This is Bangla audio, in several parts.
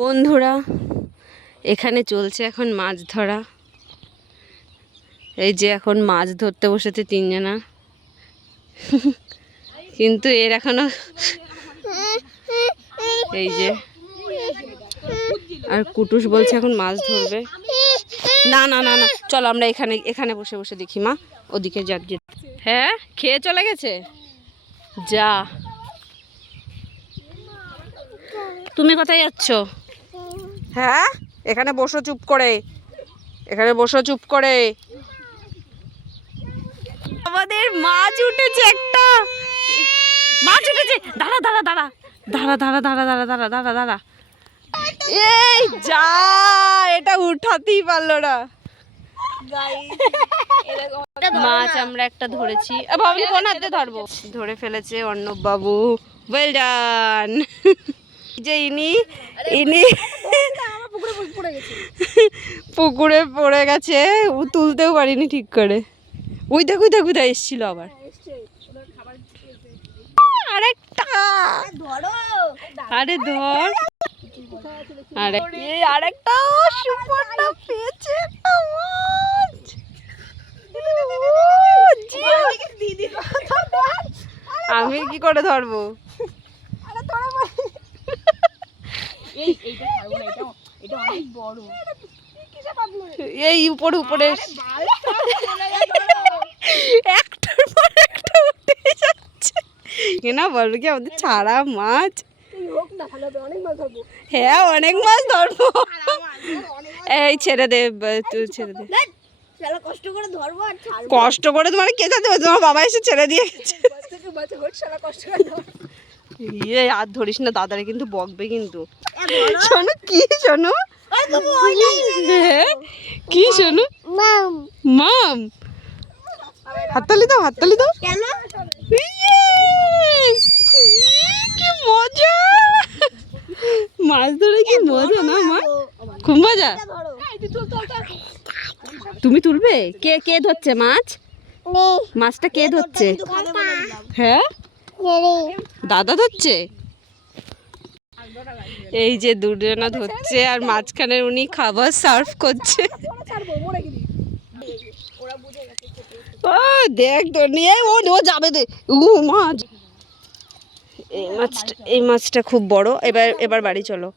বন্ধুরা, এখানে চলছে এখন মাছ ধরা। এই যে এখন মাছ ধরতে বসেছে তিনজনা, কিন্তু এর এখনো এই যে আর কুটুস বলছে এখন মাছ ধরবে। না না না না, চলো আমরা এখানে এখানে বসে বসে দেখি। মা ওদিকে যাক। হ্যাঁ, খেয়ে চলে গেছে। যা, তুমি কোথায় যাচ্ছ? হ্যাঁ, এখানে বসো চুপ করে, এখানে বসো চুপ করে। আমাদের মাছ উঠেছে, একটা মাছ উঠেছে। দাঁড়া দাঁড়া দাঁড়া দাঁড়া দাঁড়া দাঁড়া দাঁড়া দাঁড়া দাঁড়া দাঁড়া। এই যা, এটা উঠাতেই পারলো না। মাছ আমরা একটা ধরেছি। আমি কোন হাতে ধরবো? ধরে ফেলেছে অর্ণব বাবু। Well done. যে ইনি পুকুরে পড়ে গেছে, ও তুলতেও পারিনি ঠিক করে। ওই দেখো কোথায় এসেছিল আবার। আরেকটা, আরে ধর, আরেকটা সুপারটা পেয়েছে একটা মাছ। আমি কি করে ধরবো? এই উপরে উপরে একটার পর একটা উঠে যাচ্ছে। কেনা বলবো কি আমাদের ছাড়া মাছ? হ্যাঁ, অনেক মাছ ধরবো। এই ছেড়ে দে, তুই ছেড়ে দে। কষ্ট করে তোমার কে যেতে হবে? তোমার বাবা এসে ছেড়ে দিয়ে গেছে। ইয়ে, আর ধরিস না, দাদারে কিন্তু বকবে কিন্তু। শোনো কি, শোনো কি, শোনো মাম, হাততালি দাও, হাততালি দাও। কি মজা, মাছ ধরে কি মজা না মা? খুব মজা। তুমি তুলবে? কে কে ধরছে মাছ? মাছটা কে ধরছে? হ্যাঁ, দাদা ধরছে। এই যে দুজনা ধরছে আর মাঝখানে উনি খাবার সার্ভ করছে। ও দেখ তো নিয়ে ও যাবে দে। মাছ, এই মাছটা খুব বড়। এবার বাড়ি চলো।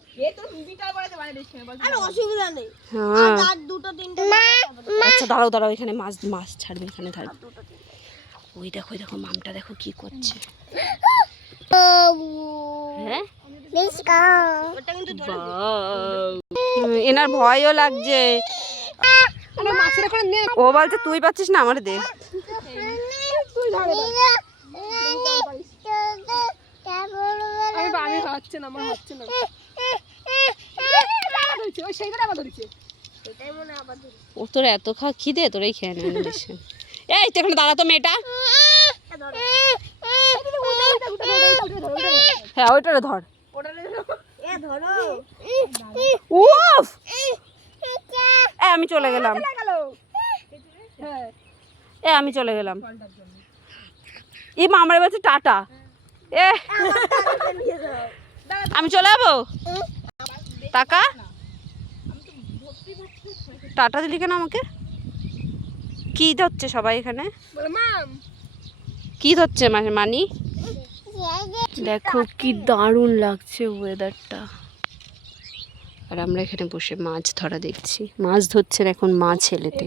আচ্ছা দাঁড়াও দাঁড়াও, এখানে মাছ মাছ ছাড়বে, এখানে থাকবে। ওই দেখো, ওই দেখো মামটা দেখো কি করছে। হ্যাঁ, এনার ভয়ও লাগছে। ও বলছে তুই পাচ্ছিস না, আমার দে। ও তোর এত খাওয়া খিদে, তোরাই খেয়ে নেন। এই তো এখানে দাঁড়া তো মেয়েটা। হ্যাঁ, ওইটারে ধর। উফ, আমি চলে গেলাম। আমি চলে গেলাম। ই মা আমার বলছে টাটা। আমি চলে যাবো। টাকা টাটা দিলি কেন আমাকে? কি ধরছে সবাই এখানে? কি ধরছে মানি? দেখো কি দারুণ লাগছে ওয়েদারটা। আর আমরা এখানে বসে মাছ ধরা দেখছি। মাছ ধরছেন এখন মা ছেলেতে।